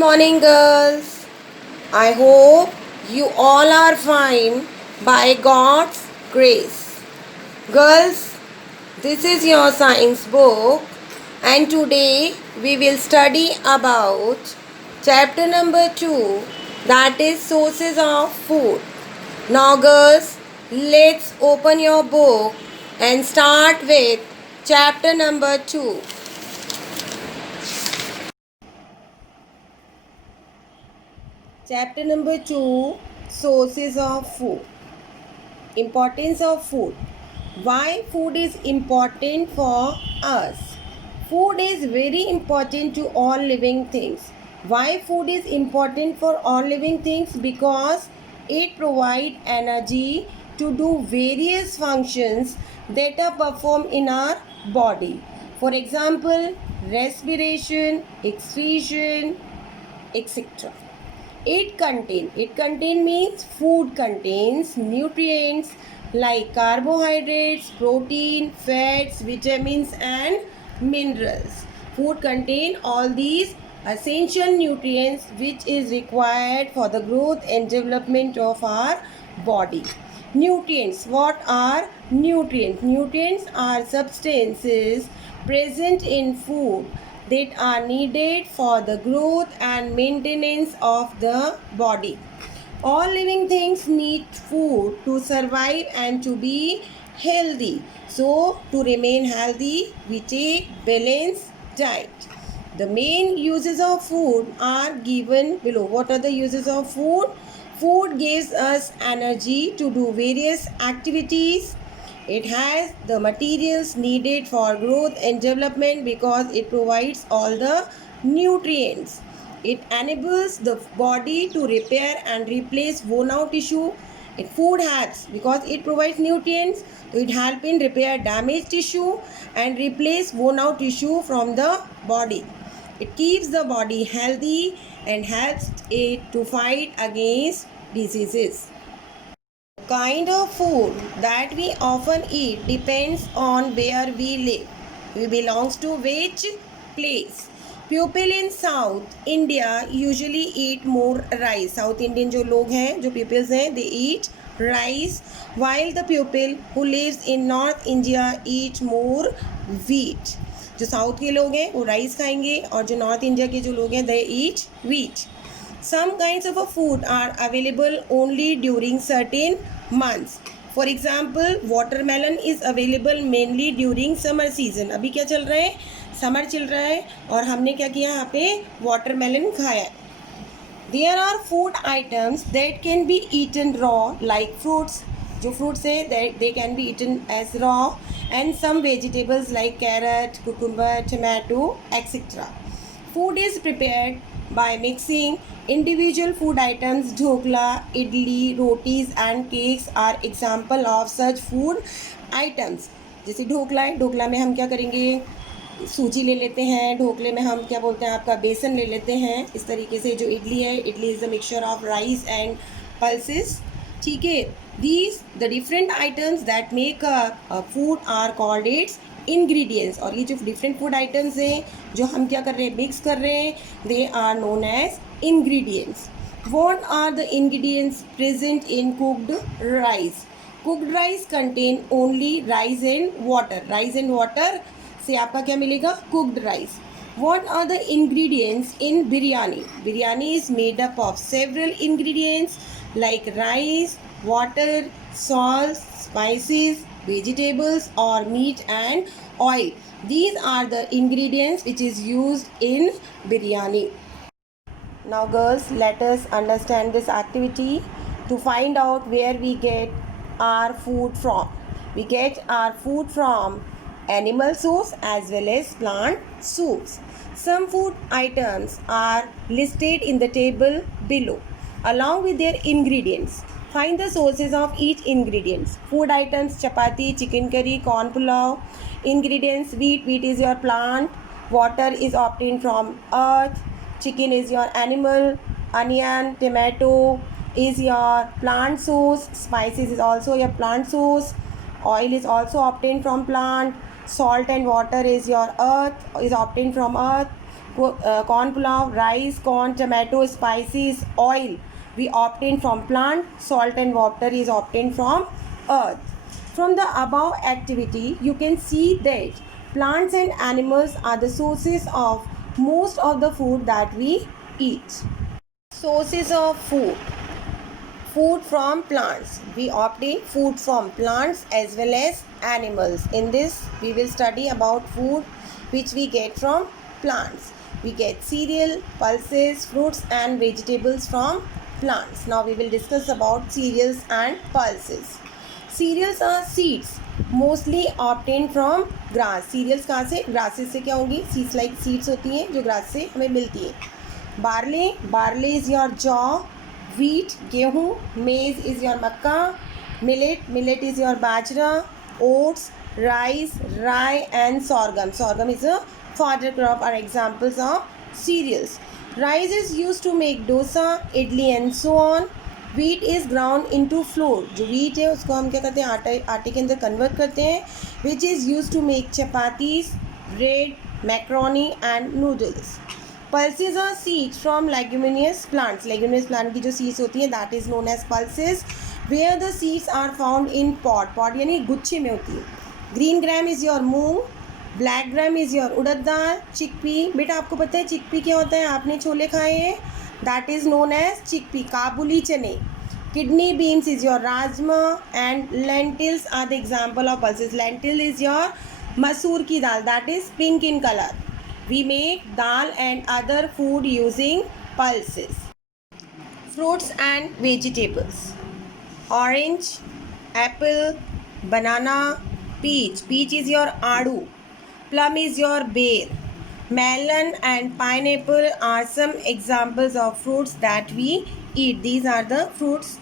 Morning, girls. I hope you all are fine by God's grace. Girls, this is your science book, and today we will study about chapter number 2, that is sources of food. Now, girls, let's open your book and start with chapter number 2. Chapter number 2, sources of food. Importance of food. Why food is important for us? Food is very important to all living things. Why food is important for all living things? Because it provides energy to do various functions that are performed in our body. For example, respiration, excretion, etc. It contain means food contains nutrients like carbohydrates, protein, fats, vitamins and minerals. Food contain all these essential nutrients which is required for the growth and development of our body. Nutrients. What are nutrients? Nutrients are substances present in food that are needed for the growth and maintenance of the body. All living things need food to survive and to be healthy. So, to remain healthy, we take balanced diet. The main uses of food are given below. What are the uses of food? Food gives us energy to do various activities. It has the materials needed for growth and development because it provides all the nutrients. It enables the body to repair and replace worn out tissue. Food helps because it provides nutrients. So it helps in repair damaged tissue and replace worn out tissue from the body. It keeps the body healthy and helps it to fight against diseases. Kind of food that we often eat depends on where we live. We belongs to which place? People in South India usually eat more rice. South Indian जो लोग हैं, जो pupils हैं, they eat rice, while the pupil who lives in North India eat more wheat. जो south के लोग हैं वो राइस खाएंगे और जो नॉर्थ इंडिया के जो लोग हैं they eat wheat. Some kinds of food are available only during certain months. For example, watermelon is available mainly during summer season. अभी क्या चल रहा है? समर चल रहा है और हमने क्या किया यहाँ पे watermelon खाया. There are food items that can be eaten raw like fruits. जो fruits है they can be eaten as raw, and some vegetables like carrot, cucumber, tomato, etc. Food is prepared by mixing individual food items. Dhokla, idli, rotis and cakes are example of such food items. जैसे ढोकला है, ढोकला में हम क्या करेंगे? सूजी ले लेते हैं. ढोकले में हम क्या बोलते हैं, आपका बेसन ले लेते हैं. इस तरीके से जो इडली है, idli is the mixture of rice and pulses. ठीक है. These the different items that make a food are called its ingredients. और ये जो different food items हैं जो हम क्या कर रहे हैं, मिक्स कर रहे हैं, they are known as ingredients. What are the ingredients present in cooked rice? Cooked rice contain only rice and water. Rice and water से आपका क्या मिलेगा? Cooked rice. What are the ingredients in biryani? Biryani is made up of several ingredients like rice, water, salt, spices, vegetables or meat and oil. These are the ingredients which is used in biryani. Now girls, let us understand this activity to find out where we get our food from. We get our food from animal source as well as plant source. Some food items are listed in the table below along with their ingredients. Find the sources of each ingredients. Food items: chapati, chicken curry, corn pulao. Ingredients: wheat. Wheat is your plant. Water is obtained from earth. Chicken is your animal. Onion, tomato is your plant source. Spices is also your plant source. Oil is also obtained from plant. Salt and water is your earth, is obtained from earth. corn pulao, rice, corn, tomato, spices, oil we obtain from plant, salt and water is obtained from earth. From the above activity, you can see that plants and animals are the sources of most of the food that we eat. Sources of food. Food from plants. We obtain food from plants as well as animals. In this, we will study about food which we get from plants. We get cereal, pulses, fruits and vegetables from plants. Now we will discuss about cereals and pulses. Cereals are seeds mostly obtained from grass. Cereals कहाँ से? Grasses से क्या होंगी? Seeds like seeds होती हैं जो grass से हमें मिलती हैं. Barley, barley is your jaw. Wheat, गेहूँ. Maize is your Mecca. Millet, millet is your bajra. Oats, rice, rye and sorghum. Sorghum is a fodder crop are examples of cereals. Rice is used to make dosa, idli and so on. Wheat is ground into flour. जो wheat है उसको हम क्या करते हैं, आटे के अंदर कन्वर्ट करते हैं, which is used to make chapatis, bread, macaroni and noodles. Pulses are seeds from leguminous plants. Leguminous plant की जो seeds होती हैं that is known as pulses, where the seeds are found in pod. Pod यानी गुच्छे में होती है. Green gram is your moong. Black gram is your urad dal. Chickpea, बेटा आपको पता है चिकपी क्या होता है? आपने छोले खाए हैं, that is known as chickpea. काबुली चने. Kidney beans is your rajma and lentils are the example of pulses. Lentil is your masoor की dal, that is pink in colour. We make dal and other food using pulses. Fruits and vegetables. Orange, apple, banana, peach. Peach is your adu. Plum is your bear. Melon and pineapple are some examples of fruits that we eat. These are the fruits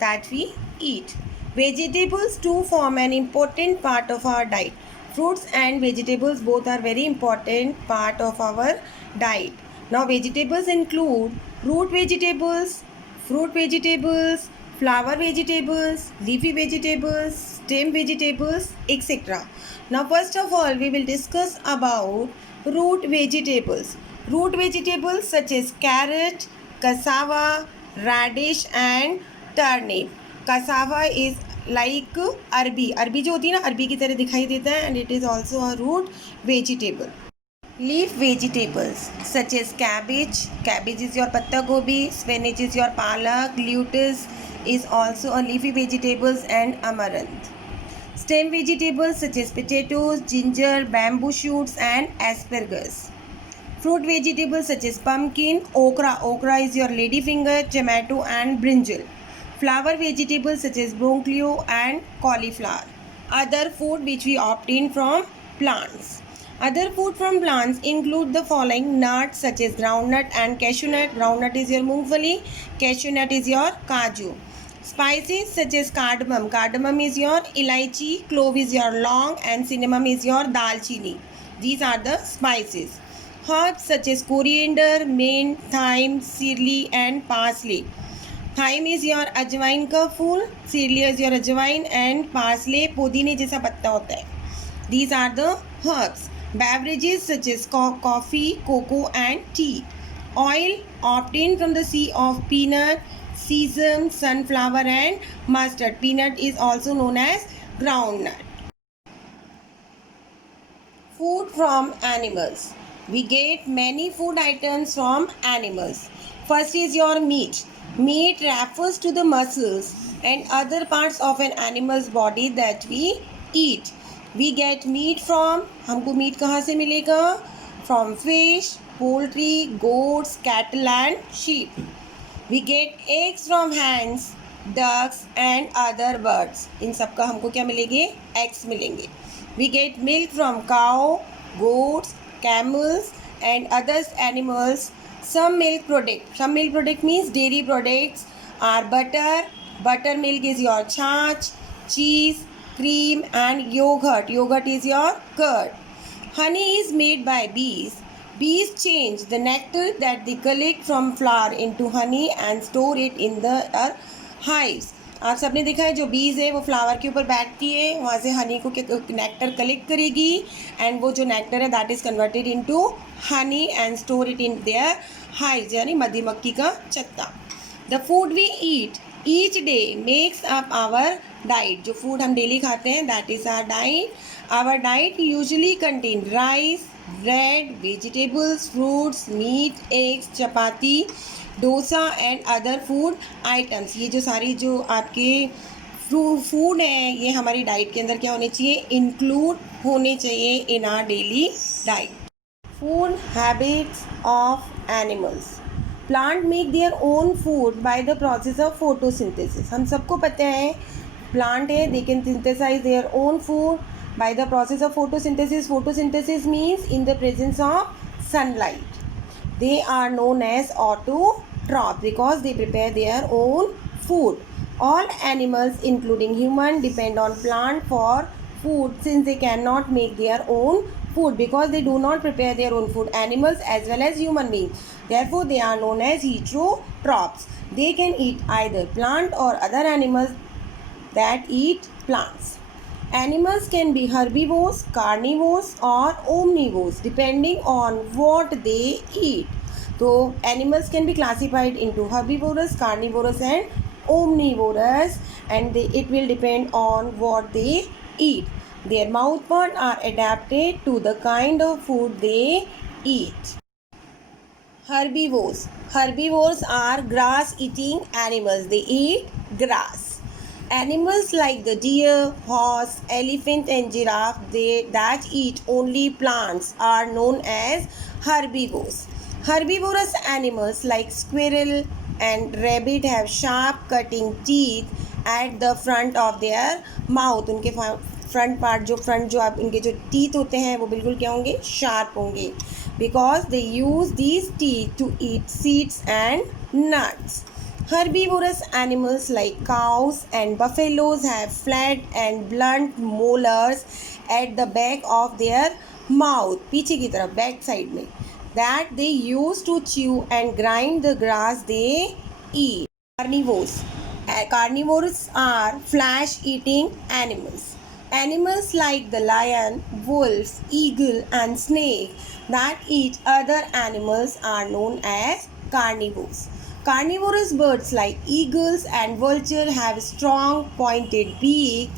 that we eat. Vegetables too form an important part of our diet. Fruits and vegetables both are very important part of our diet. Now vegetables include root vegetables, fruit vegetables, flower vegetables, leafy vegetables, stem vegetables, etc. Now first of all we will discuss about root vegetables. Root vegetables such as carrot, cassava, radish and turnip. Cassava is like अरबी. अरबी जो होती है ना, अरबी की तरह दिखाई देता है, and it is also a root vegetable. Leaf vegetables such as cabbage. Cabbage is your patta gobi. Spinach is your palak. Lettuce is also a leafy vegetables and amaranth. Stem vegetables such as potatoes, ginger, bamboo shoots and asparagus. Fruit vegetables such as pumpkin, okra. Okra is your ladyfinger, tomato and brinjal. Flower vegetables such as broccoli and cauliflower. Other food which we obtain from plants. Other food from plants include the following nuts such as groundnut and cashew nut. Groundnut is your mungfali, cashew nut is your kaju. Spices such as cardamom. Cardamom is your elaichi, clove is your long and cinnamon is your dalchini. These are the spices. Herbs such as coriander, mint, thyme, seedly and parsley. Thyme is your अजवाइन का फूल, seedly is your अजवाइन and parsley पुदीने जैसा पत्ता होता है. These are the herbs. Beverages such as coffee, cocoa and tea. Oil obtained from the sea of peanut, sesame, sunflower and mustard. Peanut is also known as groundnut. Food from animals. We get many food items from animals. First is your meat. Meat refers to the muscles and other parts of an animal's body that we eat. We get meat from, हमको meet कहाँ से मिलेगा? From fish, poultry, goats, cattle and sheep. We get eggs from hens, ducks and other birds. इन सब का हमको क्या मिलेंगे? Eggs मिलेंगे. We get milk from cow, goats, camels and other animals. Some milk product means dairy products are butter. Buttermilk is your छाछ, cheese, cream and yogurt. Yogurt is your curd. Honey is made by bees. Bees change the nectar that they collect from flower into honey and store it in their hives. आप सबने देखा है जो बीज है वो flower के ऊपर बैठती है, वहाँ से हनी को नेक्टर कलेक्ट करेगी एंड वो जो नेक्टर है that is converted into honey and store it in their hives, यानी मधुमक्खी का छत्ता। The food we eat each day makes up our diet, जो फूड हम डेली खाते हैं that is our diet. Our diet usually contain rice, bread, vegetables, fruits, meat, eggs, chapati, dosa and other food items. ये जो सारी जो आपके फूड हैं ये हमारी डाइट के अंदर क्या होने चाहिए, इंक्लूड होने चाहिए in our daily diet. Food habits of animals. Plant make their own food by the process of photosynthesis. हम सबको पता है प्लांट है, they can synthesize their own food by the process of photosynthesis. Photosynthesis means in the presence of sunlight. They are known as autotrophs because they prepare their own food. All animals, including human, depend on plant for food since they cannot make their own food because they do not prepare their own food. Animals as well as human beings. Therefore, they are known as heterotrophs. They can eat either plant or other animals that eat plants. Animals can be herbivores, carnivores or omnivores depending on what they eat. So animals can be classified into herbivorous, carnivorous and omnivorous, and it will depend on what they eat. Their mouth parts are adapted to the kind of food they eat. Herbivores. Herbivores are grass-eating animals. They eat grass. Animals like the deer, horse, elephant and giraffe that eat only plants are known as herbivores. Herbivorous animals like squirrel and rabbit have sharp cutting teeth at the front of their mouth. उनके front part जो आप इनके जो teeth होते हैं वो बिल्कुल क्या होंगे, शार्प होंगे, because they use these teeth to eat seeds and nuts. Herbivorous animals like cows and buffaloes have flat and blunt molars at the back of their mouth, पीछे की तरफ बैक साइड में, that they use to chew and grind the grass they eat. Carnivores. Carnivores are flesh-eating animals. Animals like the lion, wolf, eagle and snake that eat other animals are known as carnivores. Carnivorous birds like eagles and vulture have strong pointed beak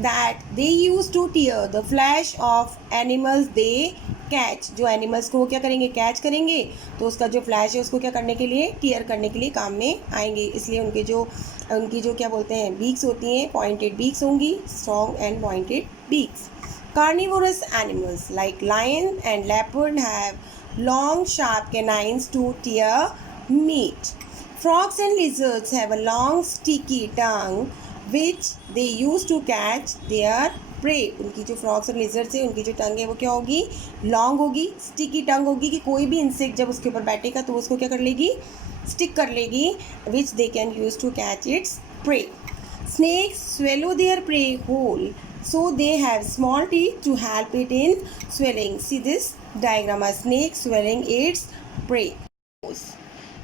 that they use to tear the flesh of animals they catch. जो animals को क्या करेंगे, catch करेंगे, तो उसका जो flash है उसको क्या करने के लिए, टीयर करने के लिए काम में आएंगे। इसलिए उनकी जो क्या बोलते हैं बीक्स होती हैं, पॉइंटेड बीक्स होंगी, strong and pointed beaks. Carnivorous animals like lion and leopard have long sharp canines to tear meat. Frogs and lizards have a long sticky tongue which they use to catch their prey. उनकी जो frogs और lizards है उनकी जो टंग है वो क्या होगी, लॉन्ग होगी, स्टिकी टंग होगी कि कोई भी इंसेक्ट जब उसके ऊपर बैठेगा तो उसको क्या कर लेगी, स्टिक कर लेगी, which they can use to catch its prey. Snakes swallow their prey whole, so they have small teeth to help it in swallowing. See this diagram, a snake swallowing its prey.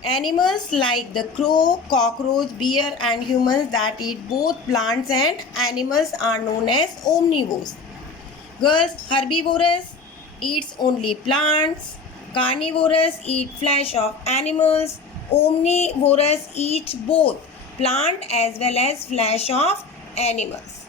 Animals like the crow, cockroach, bear and humans that eat both plants and animals are known as omnivores. Girls, herbivorous eats only plants. Carnivorous eat flesh of animals. Omnivorous eat both plant as well as flesh of animals.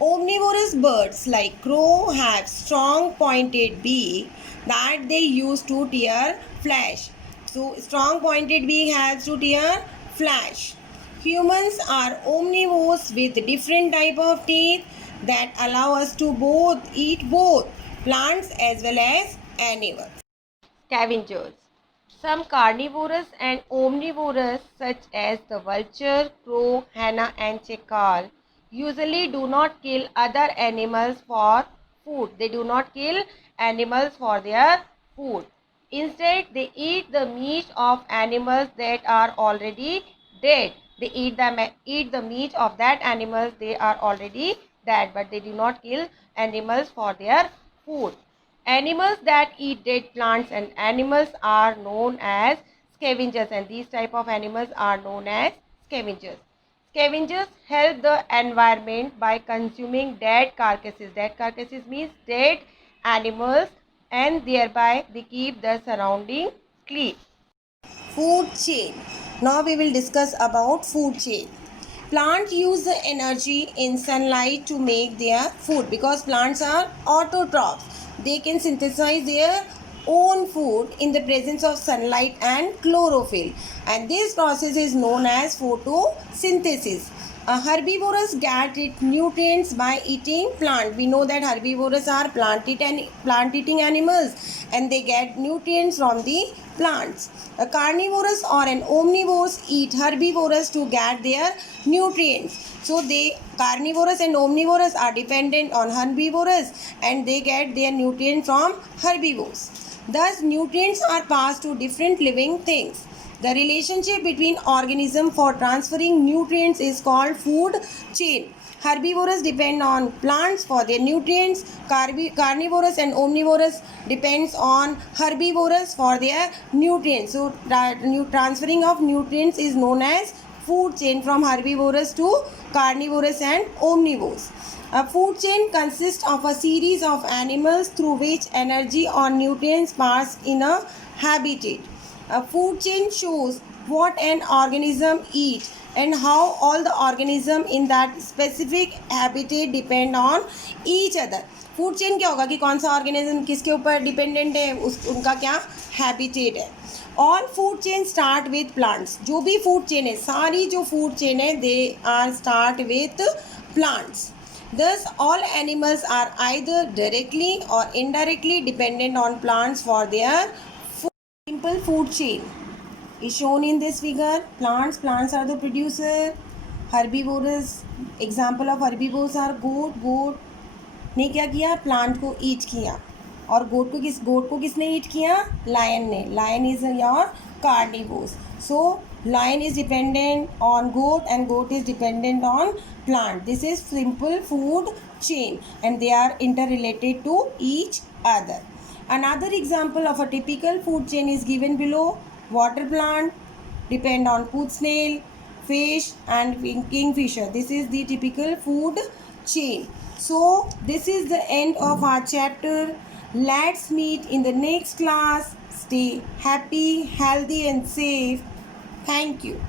Omnivorous birds like crow have strong pointed beak that they use to tear flesh. So strong pointed beak has to tear flesh. Humans are omnivores with different type of teeth that allow us to eat both plants as well as animals. Scavengers. Some carnivorous and omnivorous such as the vulture, crow, hyena and chacal usually do not kill other animals for food. They do not kill animals for their food. Instead, they eat the meat of animals that are already dead. They eat the meat of that animals they are already dead, but they do not kill animals for their food. Animals that eat dead plants and animals are known as scavengers, and these type of animals are known as scavengers. Scavengers help the environment by consuming dead carcasses. Dead carcasses means dead animals, and thereby they keep the surrounding clean. Food chain. Now we will discuss about food chain. Plants use the energy in sunlight to make their food because plants are autotrophs. They can synthesize their own food in the presence of sunlight and chlorophyll, and this process is known as photosynthesis. Herbivorous get its nutrients by eating plant. We know that herbivores are plant-eating animals, and they get nutrients from the plants. A carnivorous or an omnivores eat herbivores to get their nutrients. So they carnivorous and omnivores are dependent on herbivores, and they get their nutrients from herbivores. Thus, nutrients are passed to different living things. The relationship between organisms for transferring nutrients is called food chain. Herbivores depend on plants for their nutrients. Carnivorous and omnivorous depends on herbivores for their nutrients. So, transferring of nutrients is known as food chain from herbivores to carnivorous and omnivores. A food chain consists of a series of animals through which energy or nutrients pass in a habitat. A food chain shows what an organism eats and how all the organism in that specific habitat depend on each other. Food chain क्या होगा कि कौन सा organism किसके ऊपर dependent है, उनका क्या हैबिटेट है. All food chain start with plants. जो भी फूड चेन है, सारी जो फूड चेन है, they are start with plants. Thus, all animals are either directly or indirectly dependent on plants for their food. Simple food chain is shown in this figure. Plants are the producer. Herbivores, example of herbivores are goat ने क्या किया, plant को ईट किया. और गोट को किसने ईट किया, lion ने. Lion is your carnivores. So lion is dependent on goat and goat is dependent on plant. This is simple food chain and they are interrelated to each other. Another example of a typical food chain is given below. Water plant depend on poot snail, fish and kingfisher. This is the typical food chain. So this is the end of our chapter. Let's meet in the next class. Stay happy, healthy and safe. Thank you.